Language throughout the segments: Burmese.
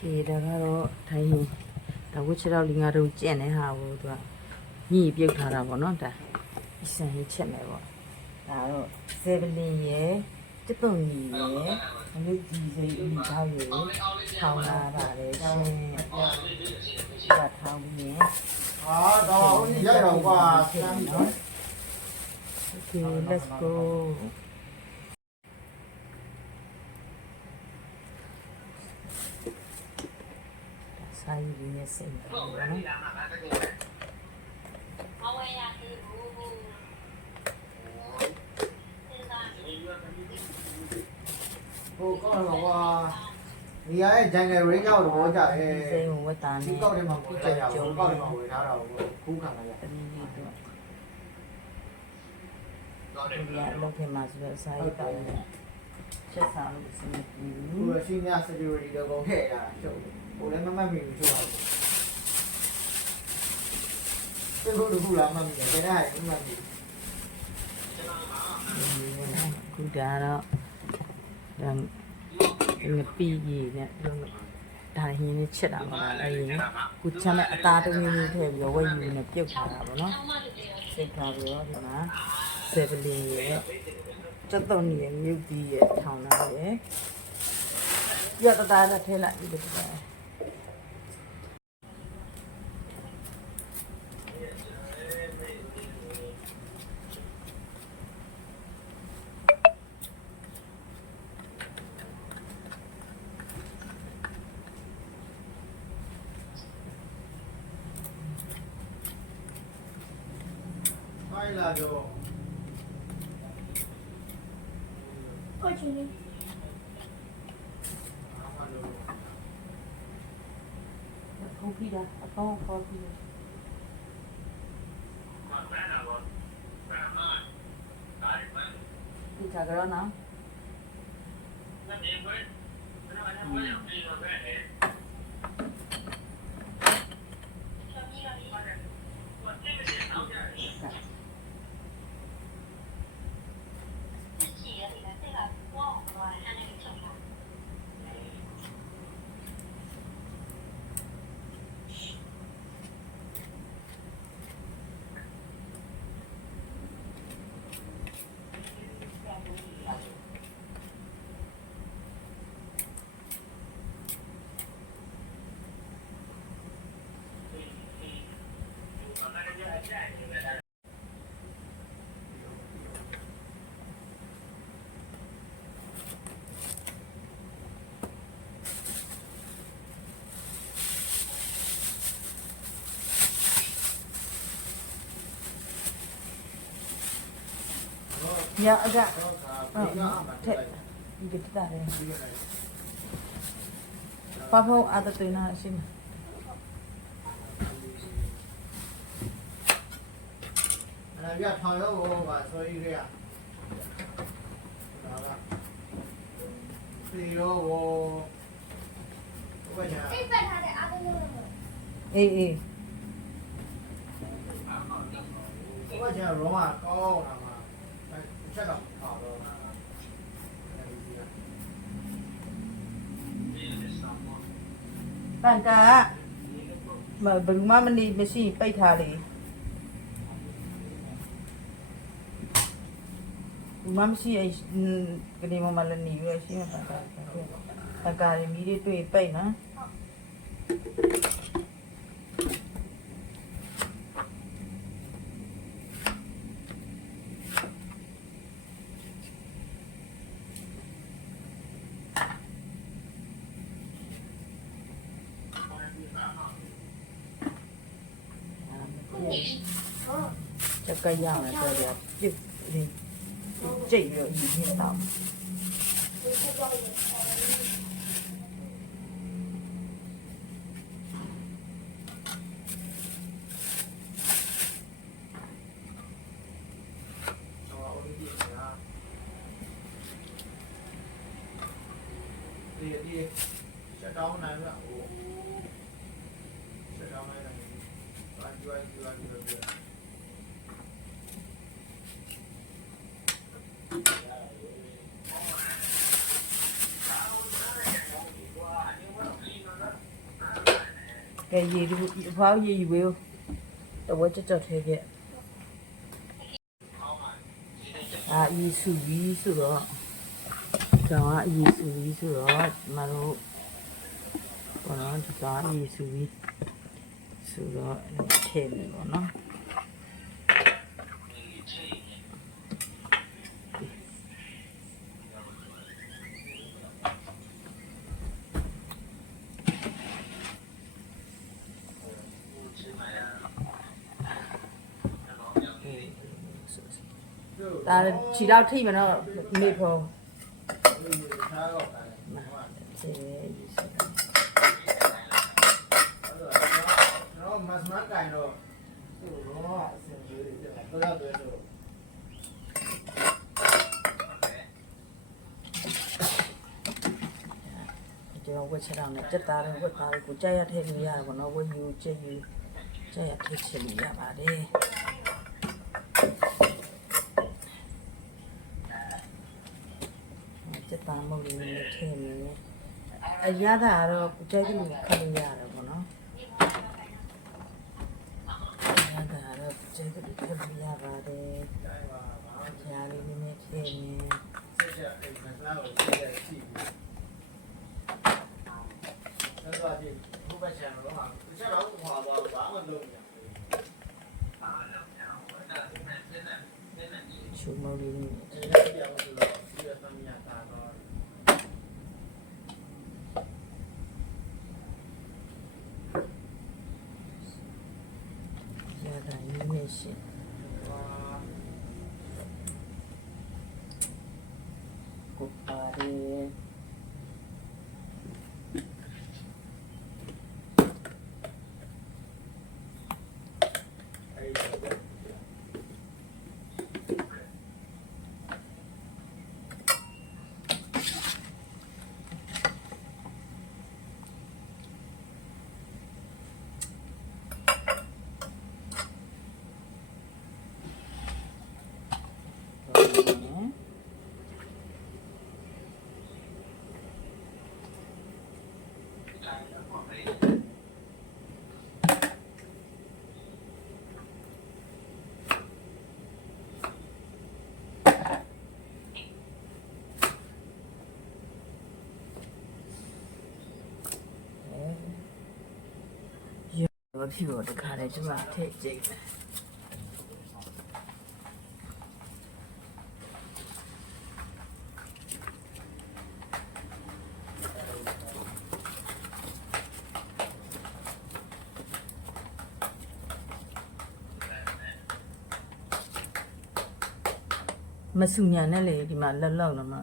ကေဒါကတော့ထိုင်းဒါဝစ်ချေတော့လီငါတို့ကျင့်တဲ့ဟာကိုသူကညှိပြုတ်ထားတာပေါ့နော်ဒါအစံရေးချက်မယ်ပေါ့ဒါတော့ဇေဗလင်ရယ်တစ်ပုံကြီးရယ်အမြင့်ကြီးစိတ်ဦးသားရယ်ထောင်းလာပါတယ်ရှင်ဒါထောင်းနေဟာတော့ဦးရရတော့ပါဆမ်းနော် Okay, let's go. စာရေးရင်းနဲ့စိတ်မကောင်းဘူးနော်ဟိုကောင်းတော့ဟာဒီရဲဂျန်နယ်ရင်းကောက်တော့ကြာတယ်စိတ်ကိုဝတ်တာဒီနဲ့ကောက်ထဲမှာကိုယ်ကြာရောကောက်ထဲမှာဝင်ထားတာကိုကူးခံလိုက်ရတမီးလေးတော့ဒီကအလုပ်ထဲမှာဆိုတော့စာရေးကောင်းတယ်ချက်စာလို့အဆင်မပြေဘူးဟိုရှင်းများ security တော့ကုန်ခဲ့ရတာရှုပ်တယ်ကိုလည်းမမှတ်မိဘူးသူကသူတို့တို့ကမှတ်မိတယ်ဒါနဲ့မှတ်မိခုကတော့ဒါငပီးကြီးနဲ့ဒါဟင်းနဲ့ချက်တာပါလားအဲ့ဒီနော်ခုချက်မဲ့အသားတမျိုးမျိုးထည့်ပြီးတော့ဝိုင်းယူနေပြုတ်ထားတာပေါ့နော်စိတ်ထားပြီးတော့ဒီမှာဇေဗလင်ရဲ့စက်သုံးရည်မြုပ်ကြီးရဲ့ထောင်လာရဲ့ပြတ်တသားနဲ့ထည့်လိုက်ဒီလိုပဲ 해야죠. 꺼지네. 거기다. 아까워, 거기. 자, 그러나. 음. ညာအကဟုတ်ထက်ဒီကတည်းကပဖုံအတတွင်နာရှိမှာအဲ့ရထောင်ရောဘာဆိုရရဒါလားစီရောဘာညာစိတ်ပတ်ထားတဲ့အားလုံးအေးအေးဘာညာရောမကောင်းတာဆက်တော့ပါတော့တန်တာမဘလူမမနေမရှိပိတ်ထားလေဘူးမမရှိအဲ့ကနေမမလည်းနေရရှိမှာတန်တာတန်တာရမီတွေတွေ့ပိတ်နော်这个样的这个就你这个已经到。đi đi sẽ trâu này nữa sẽ trâu này này và vừa vừa vừa vừa ကဲရေဒီအဖောက်ရေယူဝေးတဝက်ကြက်ကြက်ထဲကအာဤစုပြီးဆိုတော့ကျွန်တော်အီစုပြီးဆိုတော့ကျွန်တော်တို့ဘောနော်ဒီကအီစုပြီးဆိုတော့ထည့်မယ်ပေါ့နော်ဒါခြေတော့ထိမနော်နေဖုံးမတ်မတ်ကိုင်တော့သူ့ရောအစင်ကြီးတယ်တော့တော့တော့ဒီတော့ဝက်ချက်တော့နဲ့တက်သားတော့ဝက်သားကိုကြက်ရထည့်လို့ရတယ်ဗောနော်ဝက်ယူကြက်ယူကြက်ရထည့်ချင်လို့ရပါတယ်မဟုတ်ဘူးလို့ထင်နေတယ်အရသာကတော့ကြိုက်တယ်လို့ခံရတယ်ပေါ့နော်အရသာကတော့ကြိုက်တယ်လို့ခံရပါတယ်ကြားလေးနည်းနည်းထည့်နေဆက်ကြအိမ်ကစားကိုဆက်ကြကြည့်ဆက်သွားကြည့်ဘုပ္ပချံတော့ဟာတခြားတော့ဟောပါဘာမှလုပ်နေချူမော်လေးနည်းဖြစ်တော့တခါလေကျမထည့်ကြည့်တယ်မဆူညံနဲ့လေဒီမှာလက်လောက်လာမှာ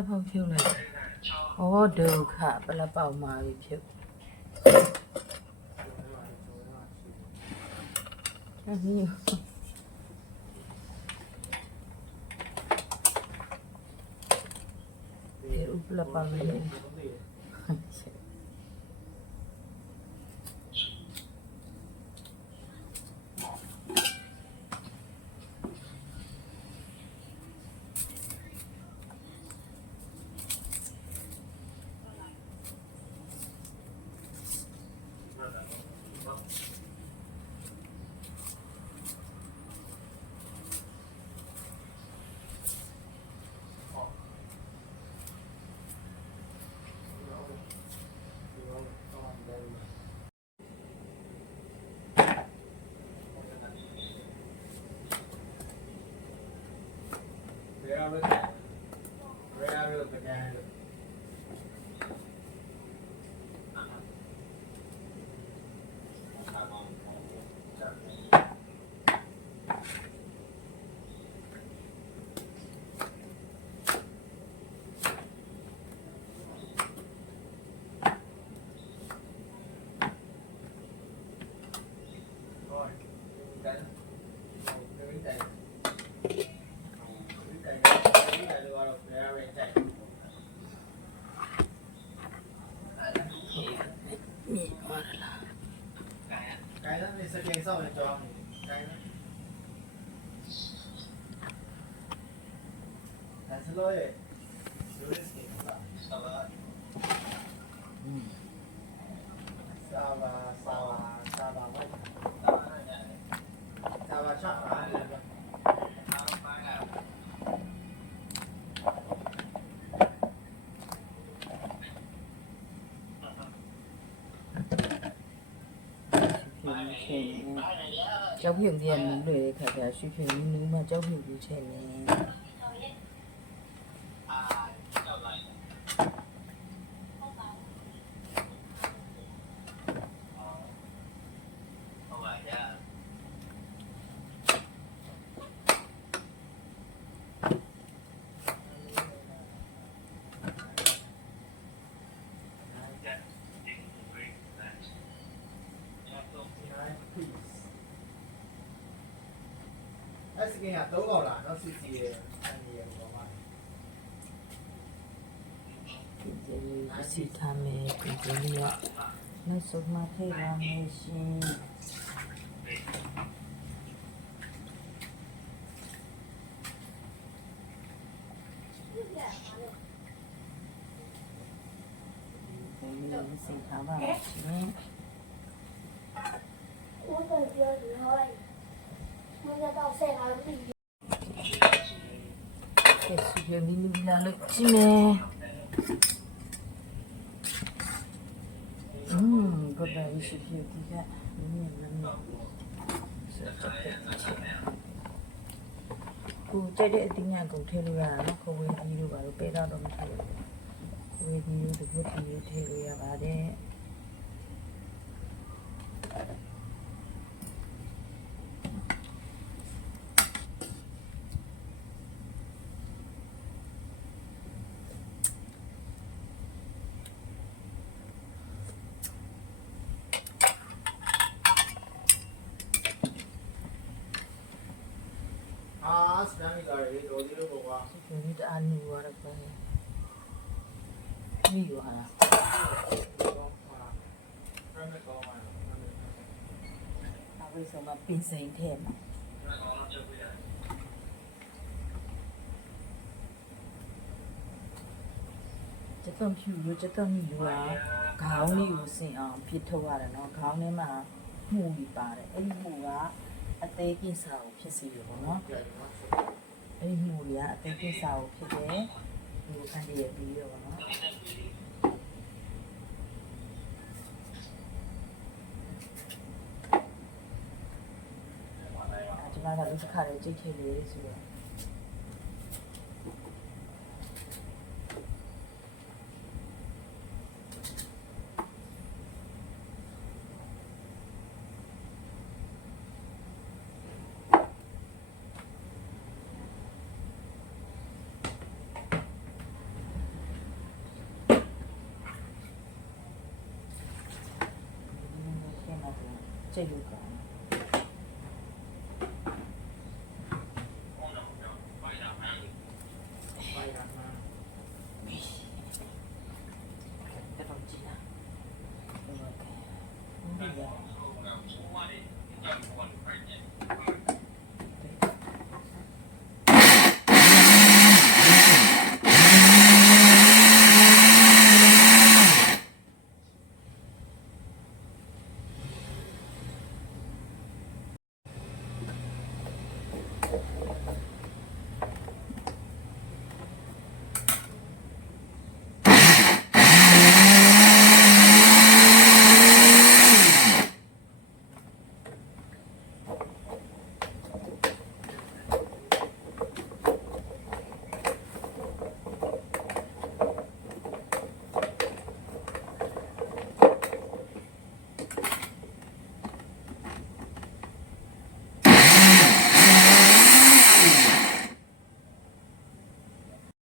ละเผาคิวเลยโอ้เดือดค่ะเป็นละเป่ามาวิกเยอะนี่เดี๋ยวปลาเป่าเลยสเกลเศร้าในจองไกลนะแต่ฉันเลยဖြစ်ဘူးကြောက်ဖြူပြန်လွှဲခါကျရွှေဖြူနူးနူးမှကြောက်ဖြူကြီးချက်နေนี่ฮะตัวก่าหลานเราซีซีอันเดียวประมาณปิเตยวสิทาเมปิเตยวะนัสมาเทราเมชิสิทาวาชิ我感觉你会。ဒီမီမီလာလို့ကြည့်မယ်อืมก็ได้ရှိဖြစ်ဒီကနည်းနည်းကိုကြက်တဲ့အတင်းညာကိုထည့်လို့ရတာနော်ခဝေးကြီးတို့ဘာလို့ပေးတော့တော့မဖြစ်ဘူးခဝေးကြီးတို့ဒီလိုထည့်လို့ရပါတယ် అనువరపని వివాహ అవి సమ పిన్సై థేమ จะต้องผิวจะต้องมีอยู่อ่ะขาวนี่อยู่สิอ่ะผิดทว่าแล้วเนาะขาวเนี่ยมาหมู่นี่ป่าเลยไอ้หมู่อ่ะအသေးကိစ္စကိုဖြစ်စီရပေါ့နော်အဲ့ဒီမှုတွေကအသက်ကိစ္စကိုဖြစ်တယ်ဟိုခံရပြီးတော့ပါနော်ဒီမှာကလူစခါတွေကြိတ်ထည့်လေဆိုတော့这一块。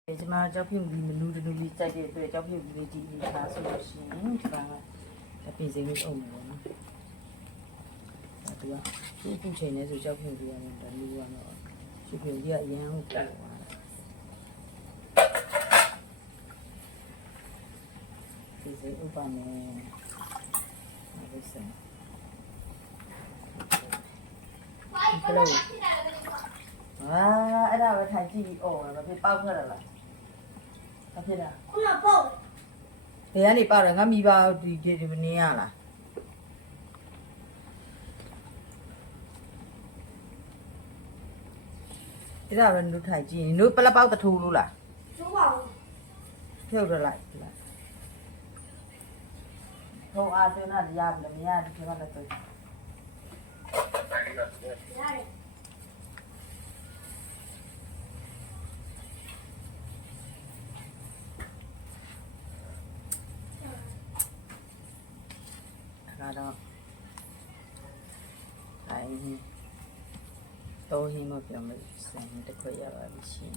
ကျမကြောက်ဖြူကြီးမလူးတလူးကြီးစိုက်တဲ့အတွက်ကြောက်ဖြူကြီးလေးဒီလိုထားဆိုလို့ရှိရင်ဒီကောင်ကတပင်းစိမ်းလေးအုံမယ်ပေါ့နော်။ဒါသူကသူ့အခုချိန်နဲ့ဆိုကြောက်ဖြူကြီးကတော့တလူးကတော့ရှုပ်ဖြူကြီးကအရန်ဟုတ်တယ်ပေါ့။ဒီစိဥပမေအဲ့ဒါဆို။အာအဲ့ဒါပဲထိုင်ကြည့်ပြီးအော်ဘာဖြစ်ပေါက်ထွက်လာလား။ဘာဖြစ်တာခုနပုတ်ဘယ်ကနေပေါက်တာငါမိဘဒီဒီနင်းရလားဒီတော့နုထိုင်ကြည့်နုပလက်ပေါက်တထူလို့လားသိုးပါဘူးဖြုတ်ရလိုက်ဒီလားဟိုအားသွင်းတာရပြီလားမရဘူးဒီကလည်းသိုးရတယ်သုံးဟင်းမပြောင်းလို့စံတစ်ခွက်ရပါပြီရှင်။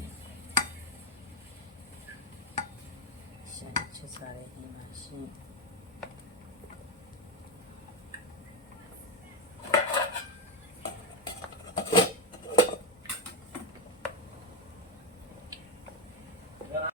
ရှင်ချစ်စားတဲ့ဟင်းပါရှင်။